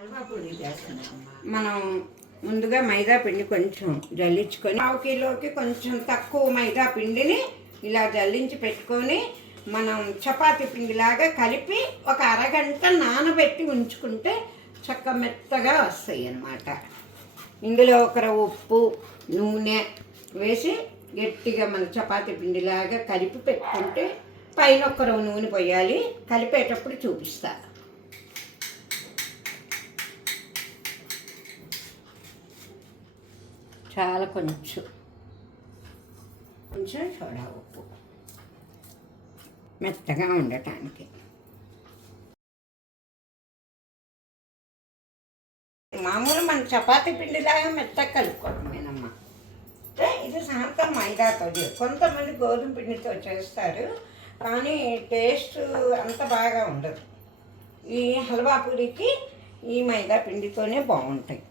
హల్వా పూరి చేస్తున్నాం. మనం ముందుగా మైదా పిండి కొంచెం జల్లించుకొని 1 కిలోకి కొంచెం తక్కువ మైదా పిండిని ఇలా జల్లించి పెట్టుకొని మనం చపాతీ పిండిలాగా కలిపి ఒక అరగంట నానబెట్టి ఉంచుకుంటే చక్క మెత్తగా వస్తాయి అన్నమాట. ఇందులో ఒకర ఉప్పు నూనె వేసి గట్టిగా మన చపాతీ పిండిలాగా కలిపి పెట్టుకుంటే పైన ఒకర నూనె పోయాలి. కలిపేటప్పుడు చూపిస్తా. చాలా కొంచెం సోడా ఉప్పు మెత్తగా ఉండటానికి. మామూలు మన చపాతీ పిండిలాగా మెత్తగా కలుపుకోవడమేనమ్మా. ఇది సాయంత్రం మైదాతో, కొంతమంది గోధుమ పిండితో చేస్తారు, కానీ టేస్ట్ అంత బాగా ఉండదు. ఈ హల్వా పూరికి ఈ మైదా పిండితోనే బాగుంటాయి.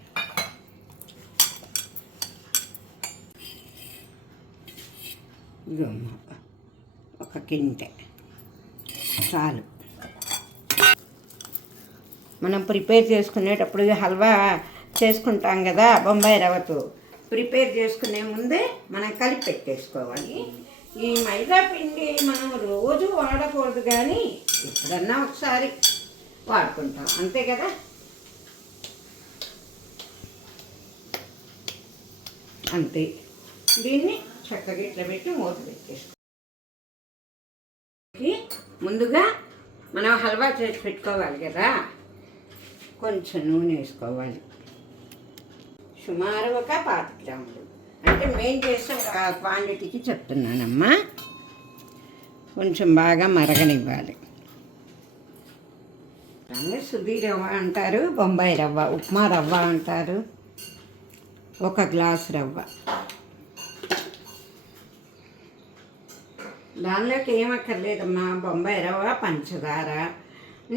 ఒక గింటె చాలు. మనం ప్రిపేర్ చేసుకునేటప్పుడు హల్వా చేసుకుంటాం కదా బొంబాయి రవ్వతో, ప్రిపేర్ చేసుకునే ముందే మనం కలిపి పెట్టేసుకోవాలి. ఈ మైదా పిండి మనం రోజు వాడకూడదు, కానీ ఎప్పుడన్నా ఒకసారి వాడుకుంటాం అంతే కదా. అంతే. దీన్ని చక్కగా ఇట్లా పెట్టి మూత పెట్టేసుకో. ముందుగా మనం హల్వా చేసి పెట్టుకోవాలి కదా, కొంచెం నూనె వేసుకోవాలి. సుమారు ఒక 5 గ్రాములు, అంటే మేము చేసే క్వాంటిటీకి చెప్తున్నానమ్మా. కొంచెం బాగా మరగనివ్వాలి. సుదీ రవ్వ అంటారు, బొంబాయి రవ్వ, ఉప్మా రవ్వ అంటారు. 1 గ్లాసు రవ్వ. దానిలోకి ఏమక్కర్లేదమ్మా, బొంబాయి రవ్వ, పంచదార,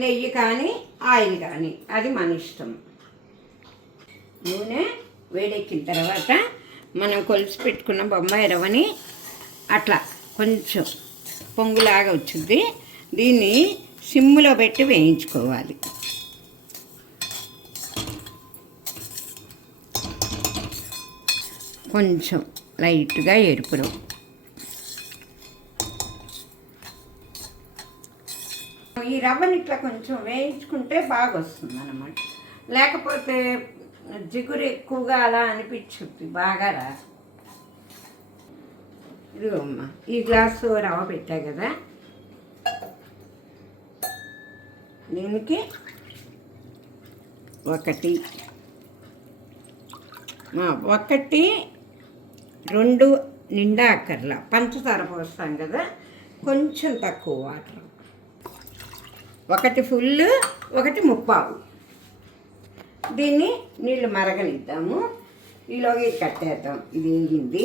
నెయ్యి కానీ ఆయిల్ కానీ, అది మన ఇష్టం. నూనె వేడెక్కిన తర్వాత మనం కొలిసి పెట్టుకున్న బొంబాయి రవ్వని అట్లా కొంచెం పొంగులాగా వచ్చింది, దీన్ని సిమ్ములో పెట్టి వేయించుకోవాలి. కొంచెం లైట్గా ఎరుపులో. ఈ రవ్వని ఇట్లా కొంచెం వేయించుకుంటే బాగా వస్తుంది అన్నమాట. లేకపోతే జిగురు ఎక్కువగా అలా అనిపించుద్ది, బాగా రా. ఇదిగో అమ్మ, ఈ గ్లాసు రవ్వ పెట్టా కదా, దీనికి 1 2 నిండా అక్కర్లా, పంచదార పోస్తాం కదా, కొంచెం తక్కువ వాటర్. 1 ఫుల్, 1 ముప్పావు. దీన్ని నీళ్ళు మరగనిద్దాము. ఈలోగా ఇది కట్టేద్దాం. ఇది వేగింది,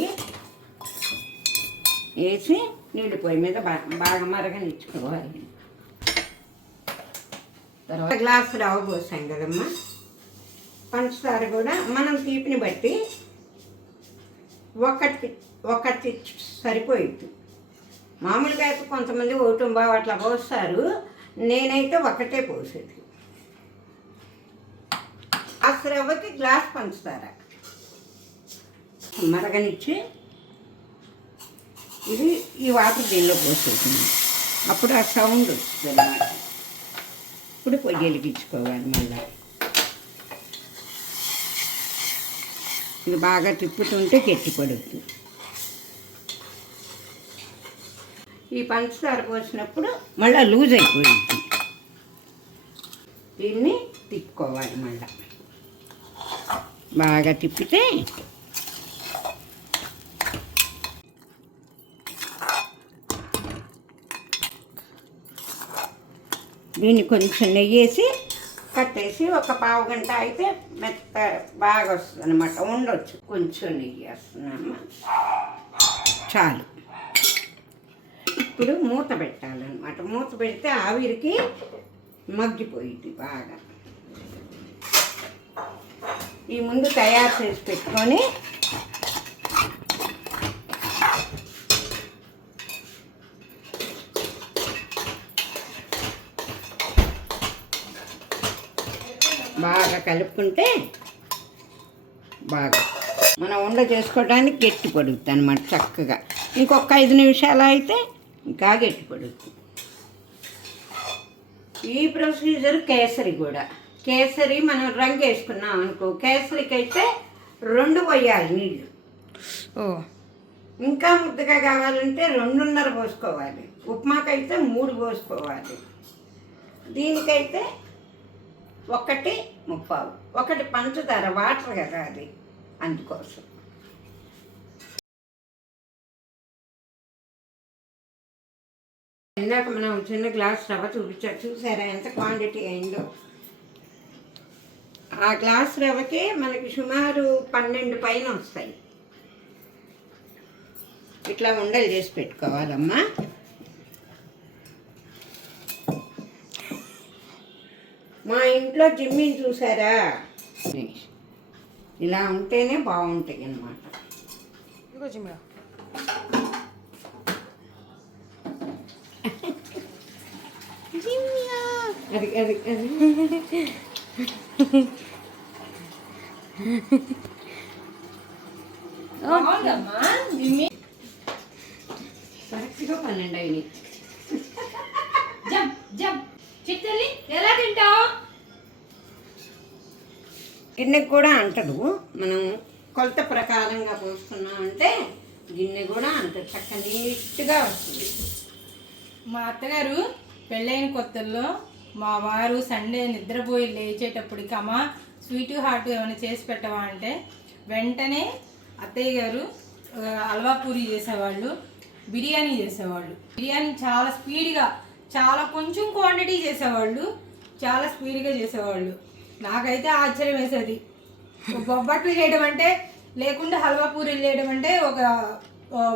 వేసి నీళ్ళు పొయ్యి మీద బాగా మరగనిచ్చుకోవాలి. తర్వాత గ్లాసు రవ్వ పోసాం కదమ్మా, పంచదార కూడా మనం తీపిని బట్టి ఒకటి సరిపోయిద్ది. మామూలుగా అయితే కొంతమంది 1 అట్లా పోస్తారు, నేనైతే 1 పోసేది. గ్లాసు రవ్వకి గ్లాస్ పంచదార మరగనిచ్చి ఇది ఈ వాటర్ దీనిలో పోసేసింది. అప్పుడు ఆ సౌండ్ వస్తుంది అన్నమాట. ఇప్పుడు పొయ్యి వెలిగించుకోవాలి. మళ్ళీ ఇది బాగా తిప్పుతుంటే గట్టి పడుతుంది. ఈ పంచదార పోసినప్పుడు మళ్ళీ లూజ్ అయిపోయింది. దీన్ని తిప్పుకోవాలి. మళ్ళీ బాగా తిప్పితే దీన్ని కొంచెం నెయ్యేసి కట్టేసి ఒక పావు గంట అయితే మెత్త బాగా వస్తుంది అన్నమాట. ఉండొచ్చు. కొంచెం నెయ్యి వేస్తున్నామా, చాలు. ఇప్పుడు మూత పెట్టాలన్నమాట. మూత పెడితే ఆవిరికి మగ్గిపోయింది బాగా. ఈ ముందు తయారు చేసి పెట్టుకొని బాగా కలుపుకుంటే బాగా మనం ఉండ చేసుకోవడానికి గట్టి పడుతుంది అనమాట చక్కగా. ఇంకొక 5 నిమిషాలు అయితే ఇంకా గట్టి పడుతుంది. ఈ ప్రొసీజర్ కేసరి కూడా. కేసరి మనం రంగు వేసుకున్నాం అనుకో, కేసరికి అయితే 2 పోయాలి నీళ్ళు. ఇంకా ముద్దగా కావాలంటే 2.5 పోసుకోవాలి. ఉప్మాకైతే 3 పోసుకోవాలి. దీనికైతే 1.25. 1 పంచదార, వాటర్ కదా అది, అందుకోసం. ఇందాక మనం చిన్న గ్లాస్ రవ్వ చూసారా ఎంత క్వాంటిటీ అయిందో. ఆ గ్లాస్ రవ్వకి మనకి సుమారు 12 పైన వస్తాయి. ఇట్లా ఉండలు చేసి పెట్టుకోవాలమ్మా. మా ఇంట్లో జిమ్మిని చూసారా, ఇలా ఉంటేనే బాగుంటాయి అన్నమాట. అది అది అది కరెక్ట్గా 12 అయినాయి. ఎలా తింటావు? గిన్నెకి కూడా అంటదు. మనం కొలత ప్రకారంగా పోసుకున్నామంటే గిన్నె కూడా అంటదు, చక్క నీట్గా వస్తుంది. మా అత్తగారు పెళ్ళైన కొత్తల్లో మా వారు సండే నిద్రపోయి లేచేటప్పటికి అమ్మ స్వీటు హాట్ ఏమైనా చేసి పెట్టవా అంటే వెంటనే అత్తయ్య గారు హల్వా పూరి చేసేవాళ్ళు, బిర్యానీ చేసేవాళ్ళు. బిర్యానీ చాలా స్పీడ్గా, చాలా కొంచెం క్వాంటిటీ చేసేవాళ్ళు, చాలా స్పీడ్గా చేసేవాళ్ళు. నాకైతే ఆశ్చర్యం వేసేది. బొబ్బట్లు చేయడం అంటే, లేకుండా హల్వా పూరీలు చేయడం అంటే ఒక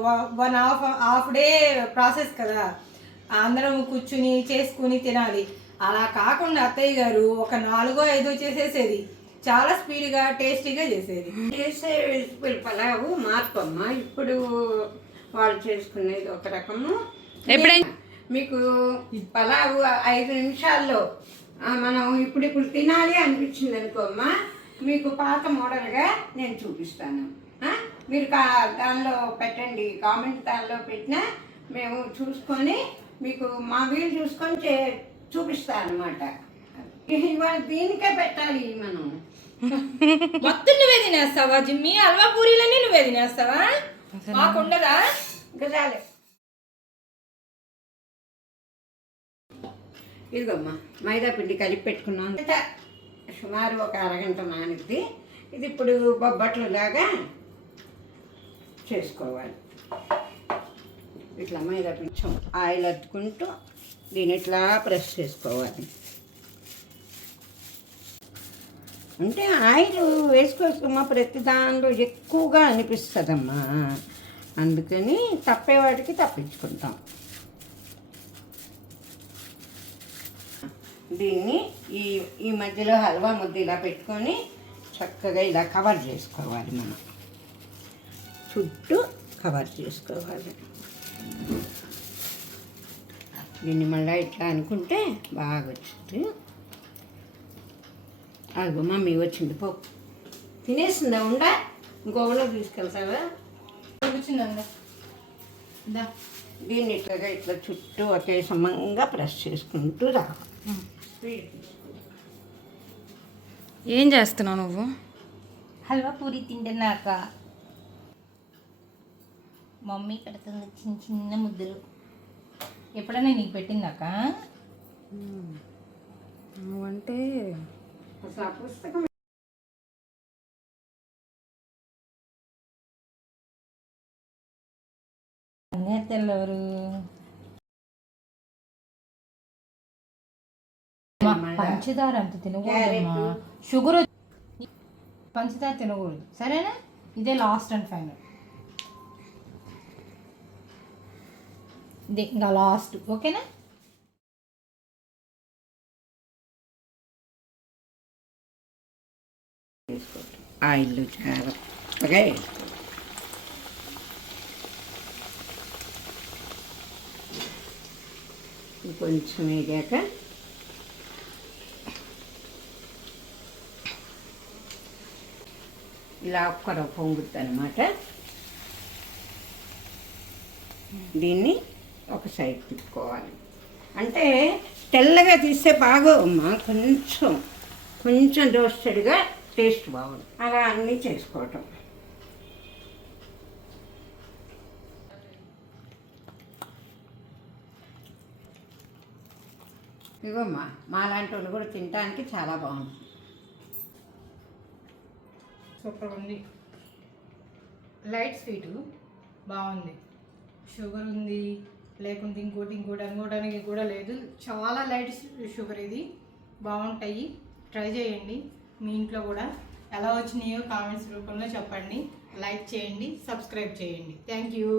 1.5 డే ప్రాసెస్ కదా, అందరం కూర్చుని చేసుకుని తినాలి. అలా కాకుండా అత్తయ్య గారు ఒక 4-5 చేసేసేది, చాలా స్పీడ్గా టేస్టీగా చేసేది. చేసే వెజిటబుల్ పలావు మార్పమ్మ. ఇప్పుడు వాళ్ళు చేసుకునేది ఒక రకము. ఎప్పుడైనా మీకు పలావు 5 నిమిషాల్లో మనం ఇప్పుడు తినాలి అనిపించింది అనుకోమ్మా, మీకు పాత మోడల్గా నేను చూపిస్తాను. మీరు దానిలో పెట్టండి, కామెంట్ దానిలో పెట్టినా మేము చూసుకొని మీకు మా వీలు చూసుకొని చూపిస్తాను అనమాట. ఇవాళ దీనికే పెట్టాలి మనం. మొత్తం నువ్వే తినేస్తావా జిమ్మి? హల్వా పూరీలన్నీ నువ్వే తినేస్తావా? మాకుండదా? ఇంకా చాలే. ఇదిగోమ్మా మైదా పిండి కలిపి పెట్టుకున్నాం. సుమారు ఒక అరగంట నానిద్ది. ఇది ఇప్పుడు బొబ్బట్లు లాగా చేసుకోవాలి. ఇట్లా మైదా పిండి కొంచెం ఆయిల్ అద్దుకుంటూ దీన్ని ఇట్లా ప్రెస్ చేసుకోవాలి. అంటే ఆయిల్ వేసుకోవచ్చమ్మా, ప్రతి దానిలో ఎక్కువగా అనిపిస్తుందమ్మా, అందుకని తప్పేవాటికి తప్పించుకుంటాం. దీన్ని ఈ మధ్యలో హల్వా ముద్ద ఇలా పెట్టుకొని చక్కగా ఇలా కవర్ చేసుకోవాలి. మనం చుట్టూ కవర్ చేసుకోవాలి. దీన్ని మళ్ళీ ఇట్లా అనుకుంటే బాగా వచ్చింది. అదిగో మమ్మీ వచ్చింది, పో తినేసిందా? ఉండా ఇంకొకలో తీసుకెళ్తావా? కూర్చుందా? దీన్ని ఇట్లా చుట్టూ ఒకే సమంగా ప్రెస్ చేసుకుంటూ రావాలి. ఏం చేస్తున్నావు నువ్వు? హల్వా పూరి తింటున్నాక మమ్మీ పెడుతుంది చిన్న చిన్న ముద్దలు. ఎప్పుడైనా నీకు పెట్టిందాక? నువ్వంటే అసలు ఆ పుస్తకం తెల్లవారు పంచదార అంత తినకూడదమ్మా, షుగర్ పంచదార తినకూడదు, సరేనా? ఇదే లాస్ట్ అండ్ ఫైనల్, ఇదే ఇంకా లాస్ట్, ఓకేనా? ఆయిల్ చాలా ఓకే. కొంచెం వేగాక ఇలా ఒక్కర పొంగుద్ది అనమాట. దీన్ని ఒక సైడ్ తిప్పుకోవాలి. అంటే తెల్లగా తీస్తే బాగోమ్మా, కొంచెం రోస్టెడ్గా టేస్ట్ బాగుంది. అలా అన్నీ చేసుకోవటం. ఇవమ్మా మాలాంటి వాళ్ళు కూడా తినడానికి చాలా బాగుంది. సూపర్ ఉంది. లైట్ స్వీటు బాగుంది. షుగర్ ఉంది లేకుంటే ఇంకోటి అనుకోవడానికి కూడా లేదు. చాలా లైట్ షుగర్ ఇది. బాగుంటాయి, ట్రై చేయండి. మీ ఇంట్లో కూడా ఎలా వచ్చినాయో కామెంట్స్ రూపంలో చెప్పండి. లైక్ చేయండి, సబ్స్క్రైబ్ చేయండి. Thank you.